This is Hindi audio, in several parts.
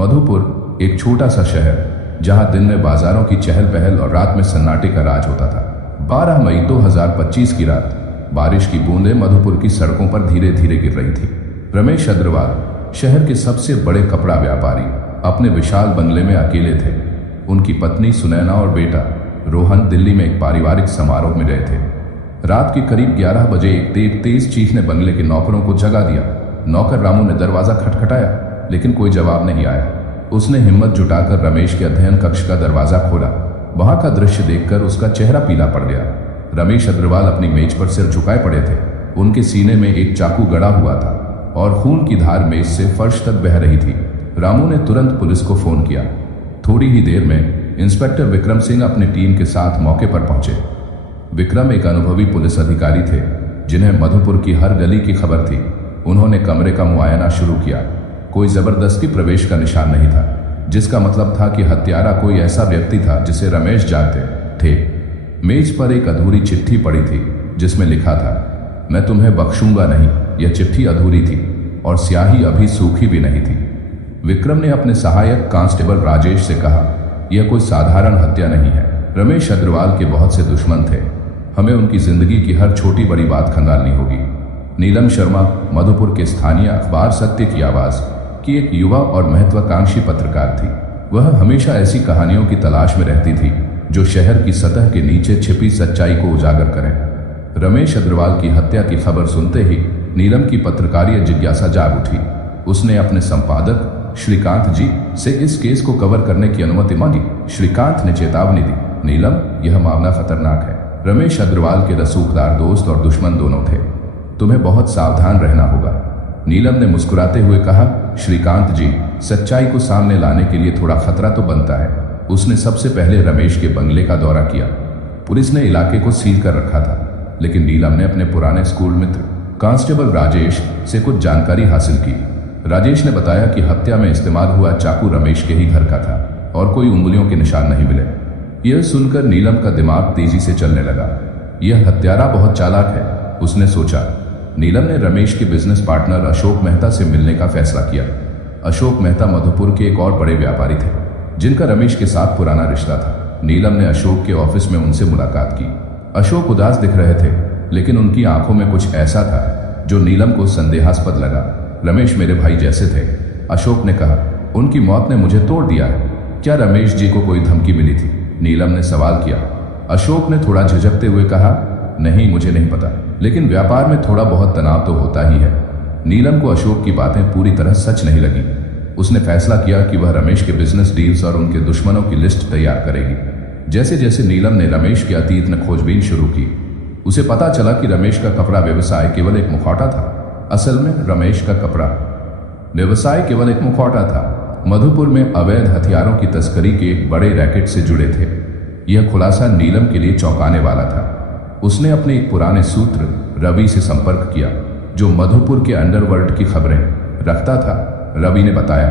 मधुपुर एक छोटा सा शहर जहां दिन में बाजारों की चहल पहल और रात में सन्नाटे का राज होता था। 12 मई 2025 की रात बारिश की बूंदें मधुपुर की सड़कों पर धीरे धीरे गिर रही थी। रमेश अग्रवाल, शहर के सबसे बड़े कपड़ा व्यापारी, अपने विशाल बंगले में अकेले थे। उनकी पत्नी सुनैना और बेटा रोहन दिल्ली में एक पारिवारिक समारोह में गए थे। रात के करीब 11 बजे एक तेज चीख ने बंगले के नौकरों को जगा दिया। नौकर रामू ने दरवाजा खटखटाया, लेकिन कोई जवाब नहीं आया। उसने हिम्मत जुटाकर रमेश के अध्ययन कक्ष का दरवाजा खोला। वहां का दृश्य देखकर उसका चेहरा पीला पड़ गया। रमेश अग्रवाल अपनी मेज पर सिर झुकाए पड़े थे। उनके सीने में एक चाकू गड़ा हुआ था और खून की धार मेज से फर्श तक बह रही थी। रामू ने तुरंत पुलिस को फोन किया। थोड़ी ही देर में इंस्पेक्टर विक्रम सिंह अपनी टीम के साथ मौके पर पहुंचे। विक्रम एक अनुभवी पुलिस अधिकारी थे जिन्हें मधुपुर की हर गली की खबर थी। उन्होंने कमरे का मुआयना शुरू किया। कोई जबरदस्ती प्रवेश का निशान नहीं था, जिसका मतलब था कि हत्यारा कोई ऐसा व्यक्ति था जिसे रमेश जानते थे। मेज पर एक अधूरी चिट्ठी पड़ी थी जिसमें लिखा था, मैं तुम्हें बख्शूंगा नहीं। यह चिट्ठी अधूरी थी और स्याही अभी सूखी भी नहीं थी। विक्रम ने अपने सहायक कांस्टेबल राजेश से कहा, यह कोई साधारण हत्या नहीं है। रमेश अग्रवाल के बहुत से दुश्मन थे। हमें उनकी जिंदगी की हर छोटी बड़ी बात खंगालनी होगी। नीलम शर्मा, मधुपुर के स्थानीय अखबार सत्य की आवाज की एक युवा और महत्वाकांक्षी पत्रकार थी। वह हमेशा ऐसी कहानियों की तलाश में रहती थी जो शहर की सतह के नीचे छिपी सच्चाई को उजागर करें। रमेश अग्रवाल की हत्या की खबर सुनते ही नीलम की पत्रकारीय जिज्ञासा जाग उठी। उसने अपने संपादक श्रीकांत जी से इस केस को कवर करने की अनुमति मांगी। श्रीकांत ने चेतावनी दी, नीलम, यह मामला खतरनाक है। रमेश अग्रवाल के रसूखदार दोस्त और दुश्मन दोनों थे। तुम्हें बहुत सावधान रहना होगा। नीलम ने मुस्कुराते हुए कहा, श्रीकांत जी, सच्चाई को सामने लाने के लिए थोड़ा खतरा तो बनता है। उसने सबसे पहले रमेश के बंगले का दौरा किया। पुलिस ने इलाके को सील कर रखा था, लेकिन नीलम ने अपने पुराने स्कूल मित्र कांस्टेबल राजेश से कुछ जानकारी हासिल की। राजेश ने बताया कि हत्या में इस्तेमाल हुआ चाकू रमेश के ही घर का था और कोई उंगलियों के निशान नहीं मिले। यह सुनकर नीलम का दिमाग तेजी से चलने लगा। यह हत्यारा बहुत चालाक है, उसने सोचा। नीलम ने रमेश के बिजनेस पार्टनर अशोक मेहता से मिलने का फैसला किया। अशोक मेहता मधुपुर के एक और बड़े व्यापारी थे जिनका रमेश के साथ पुराना रिश्ता था। नीलम ने अशोक के ऑफिस में उनसे मुलाकात की। अशोक उदास दिख रहे थे, लेकिन उनकी आंखों में कुछ ऐसा था जो नीलम को संदेहास्पद लगा। रमेश मेरे भाई जैसे थे, अशोक ने कहा। उनकी मौत ने मुझे तोड़ दिया है। क्या रमेश जी को कोई धमकी मिली थी? नीलम ने सवाल किया। अशोक ने थोड़ा झिझकते हुए कहा, नहीं, मुझे नहीं पता, लेकिन व्यापार में थोड़ा बहुत तनाव तो होता ही है। नीलम को अशोक की बातें पूरी तरह सच नहीं लगी। उसने फैसला किया कि वह रमेश के बिजनेस डील्स और उनके दुश्मनों की लिस्ट तैयार करेगी। जैसे जैसे नीलम ने रमेश के अतीत में खोजबीन शुरू की, उसे पता चला कि रमेश का कपड़ा व्यवसाय केवल एक मुखौटा था। असल में रमेश का कपड़ा व्यवसाय केवल एक मुखौटा था। मधुपुर में अवैध हथियारों की तस्करी के एक बड़े रैकेट से जुड़े थे। यह खुलासा नीलम के लिए चौंकाने वाला था। उसने अपने एक पुराने सूत्र रवि से संपर्क किया, जो मधुपुर के अंडरवर्ल्ड की खबरें रखता था। रवि ने बताया,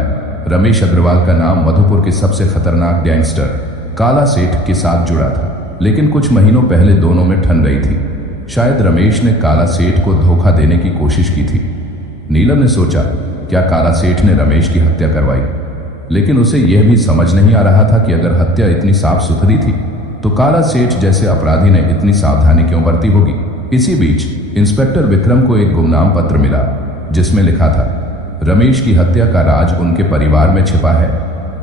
रमेश अग्रवाल का नाम मधुपुर के सबसे खतरनाक गैंगस्टर काला सेठ के साथ जुड़ा था, लेकिन कुछ महीनों पहले दोनों में ठन रही थी। शायद रमेश ने काला सेठ को धोखा देने की कोशिश की थी। नीलम ने सोचा, क्या काला सेठ ने रमेश की हत्या करवाई? लेकिन उसे यह भी समझ नहीं आ रहा था कि अगर हत्या इतनी साफ सुथरी थी तो काला सेठ जैसे अपराधी ने इतनी सावधानी क्यों बरती होगी। इसी बीच इंस्पेक्टर विक्रम को एक गुमनाम पत्र मिला जिसमें लिखा था, रमेश की हत्या का राज उनके परिवार में छिपा है।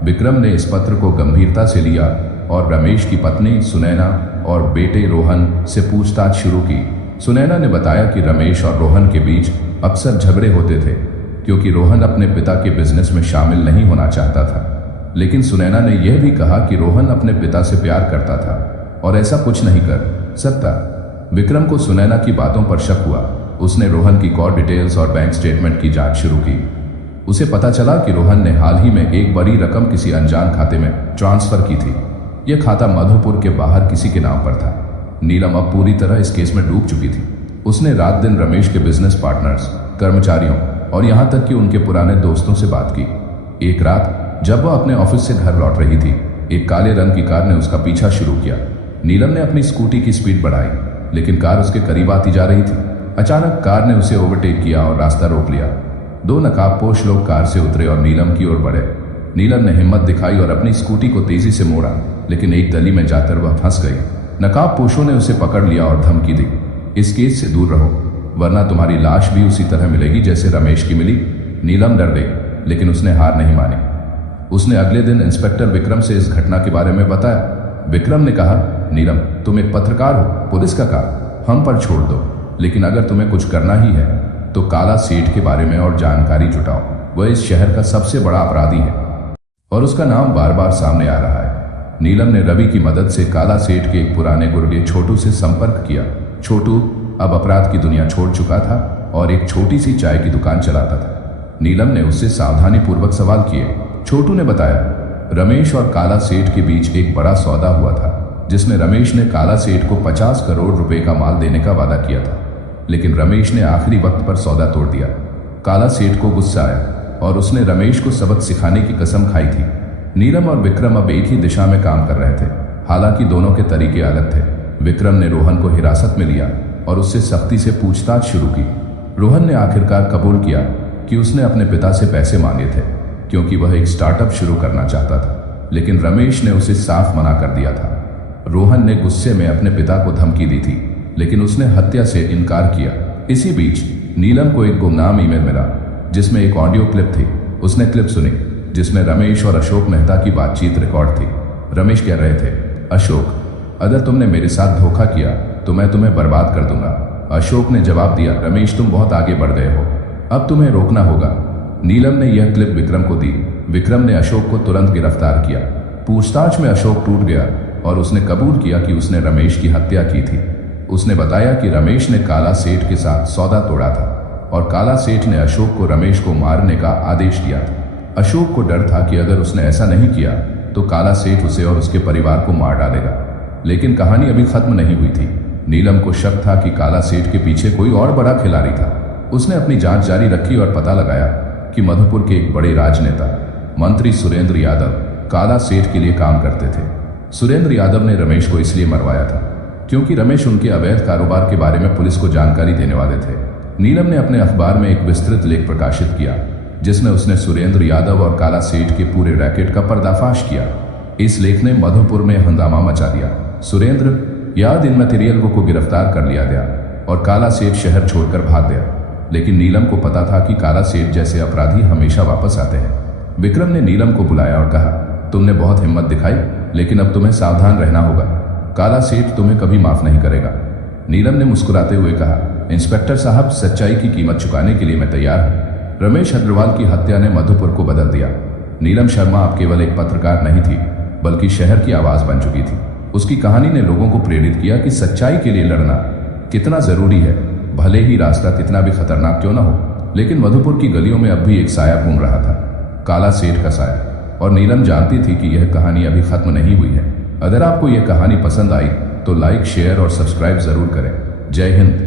विक्रम ने इस पत्र को गंभीरता से लिया और रमेश की पत्नी सुनैना और बेटे रोहन से पूछताछ शुरू की। सुनैना ने बताया कि रमेश और रोहन के बीच अक्सर झगड़े होते थे, क्योंकि रोहन अपने पिता के बिजनेस में शामिल नहीं होना चाहता था। लेकिन सुनैना ने यह भी कहा कि रोहन अपने पिता से प्यार करता था और ऐसा कुछ नहीं कर सकता। विक्रम को सुनैना की बातों पर शक हुआ। उसने रोहन की कॉल डिटेल्स और बैंक स्टेटमेंट की जांच शुरू की। उसे पता चला कि रोहन ने हाल ही में एक बड़ी रकम किसी अनजान खाते में ट्रांसफर की थी। यह खाता मधुपुर के बाहर किसी के नाम पर था। नीलम अब पूरी तरह इस केस में डूब चुकी थी। उसने रात दिन रमेश के बिजनेस पार्टनर्स, कर्मचारियों और यहां तक कि उनके पुराने दोस्तों से बात की। एक रात जब वह अपने ऑफिस से घर लौट रही थी, एक काले रंग की कार ने उसका पीछा शुरू किया। नीलम ने अपनी स्कूटी की स्पीड बढ़ाई, लेकिन कार उसके करीब आती जा रही थी। अचानक कार ने उसे ओवरटेक किया और रास्ता रोक लिया। दो नकाबपोश लोग कार से उतरे और नीलम की ओर बढ़े। नीलम ने हिम्मत दिखाई और अपनी स्कूटी को तेजी से मोड़ा, लेकिन एक गली में जाकर वह फंस गई। नकाबपोशों ने उसे पकड़ लिया और धमकी दी, इस केस से दूर रहो, वरना तुम्हारी लाश भी उसी तरह मिलेगी जैसे रमेश की मिली। नीलम डर गई, लेकिन उसने हार नहीं मानी। उसने अगले दिन इंस्पेक्टर विक्रम से इस घटना के बारे में बताया। विक्रम ने कहा, नीलम, तुम एक पत्रकार हो, पुलिस का काम हम पर छोड़ दो, लेकिन अगर तुम्हें कुछ करना ही है तो काला सेठ के बारे में और जानकारी जुटाओ। वह इस शहर का सबसे बड़ा अपराधी है और उसका नाम बार बार सामने आ रहा है। नीलम ने रवि की मदद से काला सेठ के एक पुराने गुर्गे छोटू से संपर्क किया। छोटू अब अपराध की दुनिया छोड़ चुका था और एक छोटी सी चाय की दुकान चलाता था। नीलम ने उससे सावधानी पूर्वक सवाल किए। छोटू ने बताया, रमेश और काला सेठ के बीच एक बड़ा सौदा हुआ था, जिसमें रमेश ने काला सेठ को 50 करोड़ रुपए का माल देने का वादा किया था, लेकिन रमेश ने आखिरी वक्त पर सौदा तोड़ दिया। काला सेठ को गुस्सा आया और उसने रमेश को सबक सिखाने की कसम खाई थी। नीलम और विक्रम अब एक ही दिशा में काम कर रहे थे, हालांकि दोनों के तरीके अलग थे। विक्रम ने रोहन को हिरासत में लिया और उससे सख्ती से पूछताछ शुरू की। रोहन ने आखिरकार कबूल किया कि उसने अपने पिता से पैसे मांगे थे, क्योंकि वह एक स्टार्टअप शुरू करना चाहता था, लेकिन रमेश ने उसे साफ मना कर दिया था। रोहन ने गुस्से में अपने पिता को धमकी दी थी, लेकिन उसने हत्या से इनकार किया। इसी बीच नीलम को एक गुमनाम ईमेल मिला, जिसमें एक ऑडियो क्लिप थी। उसने क्लिप सुनी, जिसमें रमेश और अशोक मेहता की बातचीत रिकॉर्ड थी। रमेश कह रहे थे, अशोक, अगर तुमने मेरे साथ धोखा किया तो मैं तुम्हें बर्बाद कर दूंगा। अशोक ने जवाब दिया, रमेश, तुम बहुत आगे बढ़ गए हो, अब तुम्हें रोकना होगा। नीलम ने यह क्लिप विक्रम को दी। विक्रम ने अशोक को तुरंत गिरफ्तार किया। पूछताछ में अशोक टूट गया और उसने कबूल किया कि उसने रमेश की हत्या की थी। उसने बताया कि रमेश ने काला सेठ के साथ सौदा तोड़ा था और काला सेठ ने अशोक को रमेश को मारने का आदेश दिया था। अशोक को डर था कि अगर उसने ऐसा नहीं किया तो काला सेठ उसे और उसके परिवार को मार डालेगा, लेकिन कहानी अभी खत्म नहीं हुई थी। नीलम को शक था कि काला सेठ के पीछे कोई और बड़ा खिलाड़ी था। उसने अपनी जांच जारी रखी और पता लगाया कि मधुपुर के एक बड़े राजनेता मंत्री सुरेंद्र यादव काला सेठ के लिए काम करते थे। सुरेंद्र यादव ने रमेश को इसलिए मरवाया था क्योंकि रमेश उनके अवैध कारोबार के बारे में पुलिस को जानकारी देने वाले थे। नीलम ने अपने अखबार में एक विस्तृत लेख प्रकाशित किया, जिसमें उसने सुरेंद्र यादव और काला सेठ के पूरे रैकेट का पर्दाफाश किया। इस लेख ने मधुपुर में हंगामा मचा दिया। सुरेंद्र याद इन मटेरियल को गिरफ्तार कर लिया गया और काला सेठ शहर छोड़कर भाग गया, लेकिन नीलम को पता था कि काला सेठ जैसे अपराधी हमेशा वापस आते हैं। विक्रम ने नीलम को बुलाया और कहा, तुमने बहुत हिम्मत दिखाई, लेकिन अब तुम्हें सावधान रहना होगा। काला सेठ तुम्हें कभी माफ नहीं करेगा। नीलम ने मुस्कुराते हुए कहा, इंस्पेक्टर साहब, सच्चाई की कीमत चुकाने के लिए मैं तैयार हूं। रमेश अग्रवाल की हत्या ने मधुपुर को बदल दिया। नीलम शर्मा अब केवल एक पत्रकार नहीं थी, बल्कि शहर की आवाज बन चुकी थी। उसकी कहानी ने लोगों को प्रेरित किया कि सच्चाई के लिए लड़ना कितना जरूरी है, भले ही रास्ता कितना भी खतरनाक क्यों ना हो। लेकिन मधुपुर की गलियों में अब भी एक साया घूम रहा था, काला सेठ का साया, और नीलम जानती थी कि यह कहानी अभी खत्म नहीं हुई है। अगर आपको यह कहानी पसंद आई तो लाइक, शेयर और सब्सक्राइब जरूर करें। जय हिंद।